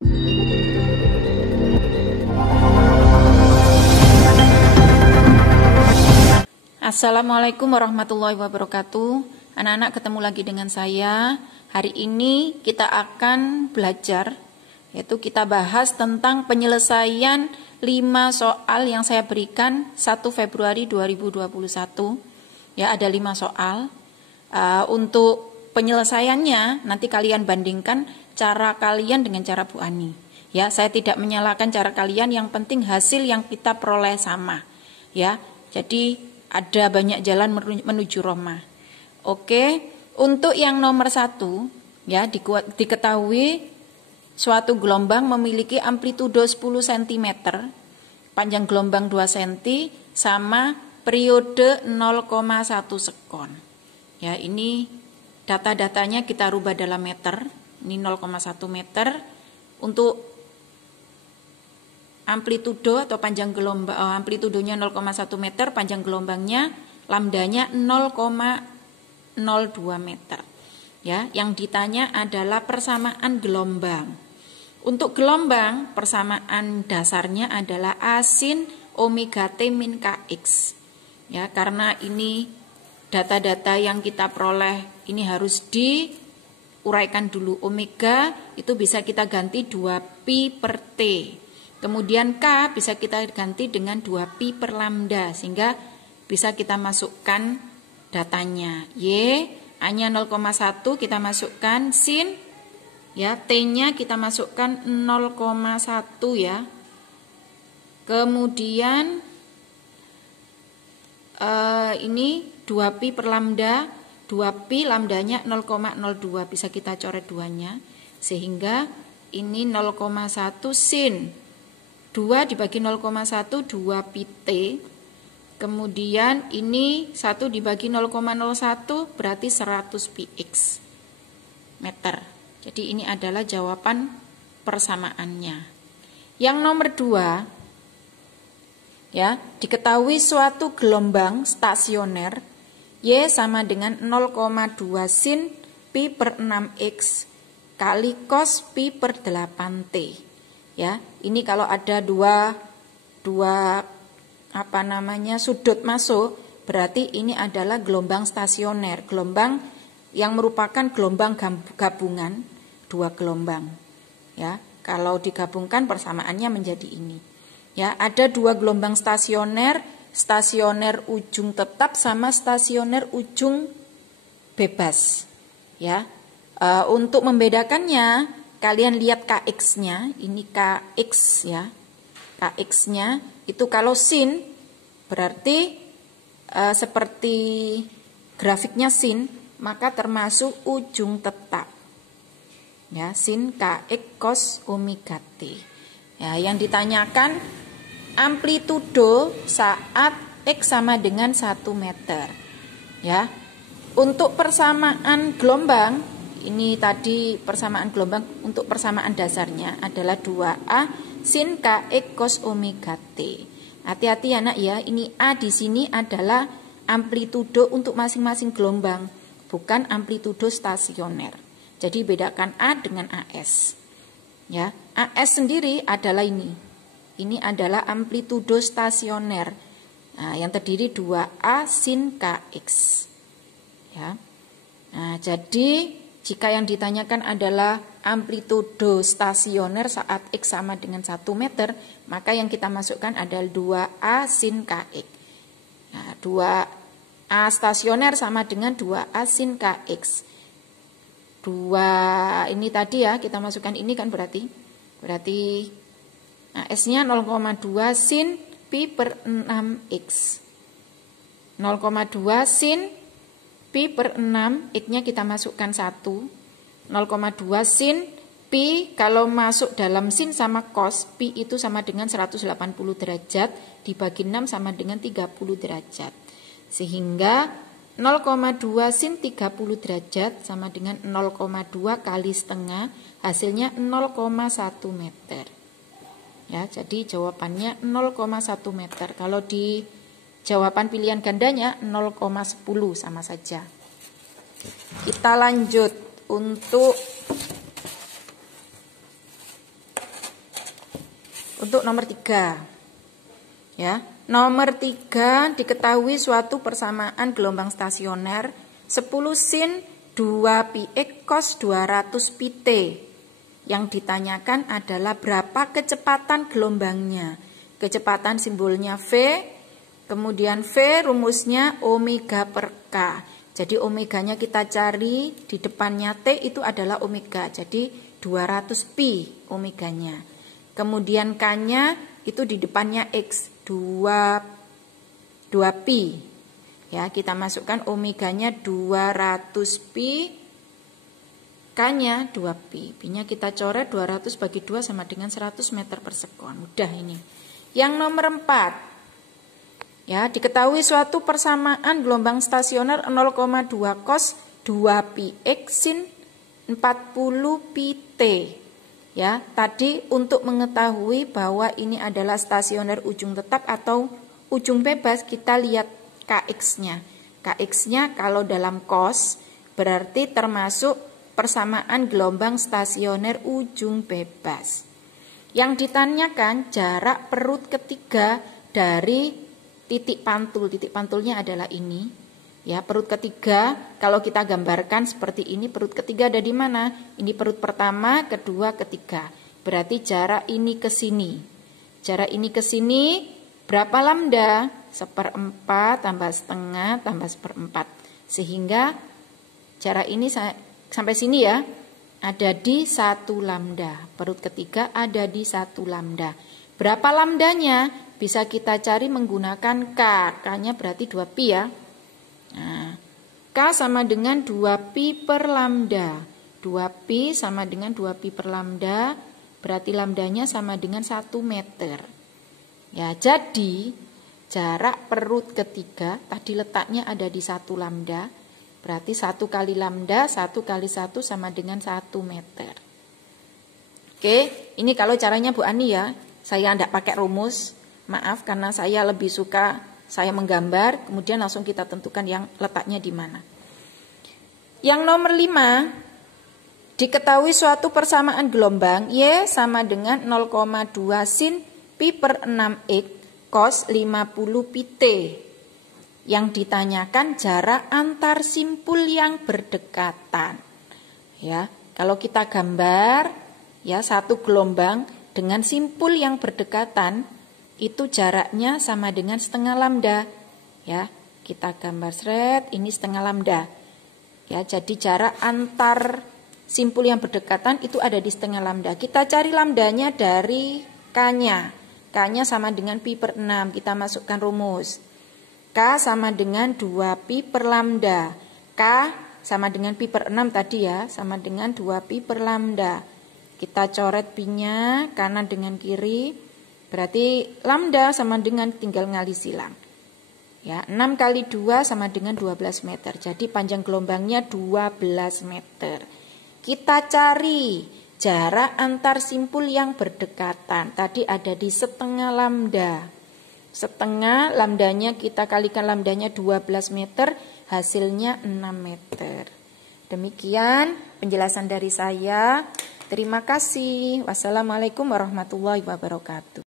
Assalamualaikum warahmatullahi wabarakatuh. Anak-anak, ketemu lagi dengan saya. Hari ini kita akan belajar, yaitu kita bahas tentang penyelesaian 5 soal yang saya berikan 1 Februari 2021. Ya, ada 5 soal. Untuk penyelesaiannya nanti kalian bandingkan cara kalian dengan cara Bu Ani. Ya, saya tidak menyalahkan cara kalian, yang penting hasil yang kita peroleh sama. Ya, jadi ada banyak jalan menuju Roma. Oke, untuk yang nomor 1, ya, diketahui suatu gelombang memiliki amplitudo 10 cm, panjang gelombang 2 cm, sama periode 0,1 sekon. Ya, ini data-datanya kita rubah dalam meter. Ini 0,1 meter. Untuk amplitudo atau panjang gelombang, amplitudonya 0,1 meter, panjang gelombangnya lambdanya 0,02 meter. Ya, yang ditanya adalah persamaan gelombang. Untuk gelombang, persamaan dasarnya adalah A sin omega T min Kx. Ya, karena ini data-data yang kita peroleh ini harus diuraikan dulu. Omega itu bisa kita ganti 2pi per T. Kemudian K bisa kita ganti dengan 2pi per lambda, sehingga bisa kita masukkan datanya. Y, A-nya 0,1 kita masukkan, sin, ya, T-nya kita masukkan 0,1 ya. Kemudian ini 2pi per lambda, 2pi lambdanya 0,02, bisa kita coret 2-nya, sehingga ini 0,1 sin 2 dibagi 0,1, 2 pi T. Kemudian ini 1 dibagi 0,01 berarti 100 pi X meter. Jadi ini adalah jawaban persamaannya. Yang nomor 2, ya, diketahui suatu gelombang stasioner Y sama dengan 0,2 sin pi per 6X kali cos pi per 8T. Ya, ini kalau ada dua sudut masuk, berarti ini adalah gelombang stasioner, gelombang yang merupakan gelombang gabungan, 2 gelombang. Ya, kalau digabungkan persamaannya menjadi ini. Ya, ada 2 gelombang stasioner, stasioner ujung tetap sama stasioner ujung bebas. Ya, untuk membedakannya, kalian lihat Kx-nya, ini Kx ya. Kx-nya itu kalau sin berarti seperti grafiknya sin, maka termasuk ujung tetap. Ya, sin Kx cos omega T. Ya, yang ditanyakan amplitudo saat X sama dengan 1 meter. Ya. Untuk persamaan gelombang, ini tadi persamaan gelombang, untuk persamaan dasarnya adalah 2A sin Kx cos omega T. Hati-hati ya nak ya, ini A di sini adalah amplitudo untuk masing-masing gelombang, bukan amplitudo stasioner. Jadi bedakan A dengan AS. Ya, AS sendiri adalah ini. Ini adalah amplitudo stasioner. Nah, yang terdiri 2A sin Kx. Ya. Nah, jadi jika yang ditanyakan adalah amplitudo stasioner saat X sama dengan 1 meter, maka yang kita masukkan adalah 2A sin Kx. Nah, 2A stasioner sama dengan 2A sin Kx. 2 ini tadi ya, kita masukkan ini kan berarti nah, S-nya 0,2 sin pi per 6X. 0,2 sin pi per 6, X-nya kita masukkan 1. 0,2 sin pi, kalau masuk dalam sin sama cos, pi itu sama dengan 180 derajat, dibagi 6 sama dengan 30 derajat. Sehingga 0,2 sin 30 derajat sama dengan 0,2 kali setengah, hasilnya 0,1 meter. Ya, jadi jawabannya 0,1 meter. Kalau di jawaban pilihan gandanya 0,10 sama saja. Kita lanjut untuk Untuk nomor 3. Ya, nomor 3 diketahui suatu persamaan gelombang stasioner 10 sin 2 pi x cos 200 pi t. Yang ditanyakan adalah berapa kecepatan gelombangnya. Kecepatan simbolnya V, kemudian V rumusnya omega per K. Jadi omeganya kita cari, di depannya T itu adalah omega. Jadi 200 pi omeganya. Kemudian K-nya itu di depannya X, 2 pi. Ya, kita masukkan omeganya 200 pi, K-nya 2 pi. Pi-nya kita coret, 200 bagi 2 sama dengan 100 meter per sekon. Udah ini. Yang nomor 4. Ya, diketahui suatu persamaan gelombang stasioner 0,2 cos 2 pi x sin 40 pi t. Ya, tadi untuk mengetahui bahwa ini adalah stasioner ujung tetap atau ujung bebas, kita lihat Kx-nya. Kx-nya kalau dalam cos berarti termasuk persamaan gelombang stasioner ujung bebas. Yang ditanyakan jarak perut ketiga dari titik pantul. Titik pantulnya adalah ini. Ya, perut ketiga kalau kita gambarkan seperti ini, perut ketiga ada di mana? Ini perut pertama, kedua, ketiga. Berarti jarak ini ke sini. Jarak ini ke sini berapa lambda? 1/4 tambah setengah tambah 1/4. Sehingga jarak ini sampai sini ya, ada di 1 lambda. Perut ketiga ada di 1 lambda. Berapa lambdanya? Bisa kita cari menggunakan K. K-nya berarti 2 pi ya. Nah, K sama dengan 2 pi per lambda. 2 pi sama dengan 2 pi per lambda. Berarti lambdanya sama dengan 1 meter. Ya, jadi jarak perut ketiga tadi letaknya ada di 1 lambda. Berarti 1 kali lambda, 1 kali 1 sama dengan 1 meter. Oke, ini kalau caranya Bu Ani ya. Saya tidak pakai rumus. Maaf karena saya lebih suka saya menggambar, kemudian langsung kita tentukan yang letaknya di mana. Yang nomor 5, diketahui suatu persamaan gelombang Y sama dengan 0,2 sin pi per 6x cos 50 pi t. Yang ditanyakan jarak antar simpul yang berdekatan. Ya, kalau kita gambar ya satu gelombang dengan simpul yang berdekatan itu jaraknya sama dengan setengah lambda. Ya, kita gambar seret, ini setengah lambda. Ya, jadi jarak antar simpul yang berdekatan itu ada di setengah lambda. Kita cari lambdanya dari K-nya. K-nya sama dengan pi per 6. Kita masukkan rumus. K sama dengan 2 pi per lambda. K sama dengan pi per 6 tadi ya, sama dengan 2 pi per lambda. Kita coret pi-nya kanan dengan kiri. Berarti lambda sama dengan tinggal ngali silang. Ya, 6 kali 2 sama dengan 12 meter. Jadi panjang gelombangnya 12 meter. Kita cari jarak antar simpul yang berdekatan. Tadi ada di setengah lambda. Setengah lambdanya kita kalikan lambdanya 12 meter. Hasilnya 6 meter. Demikian penjelasan dari saya. Terima kasih. Wassalamualaikum warahmatullahi wabarakatuh.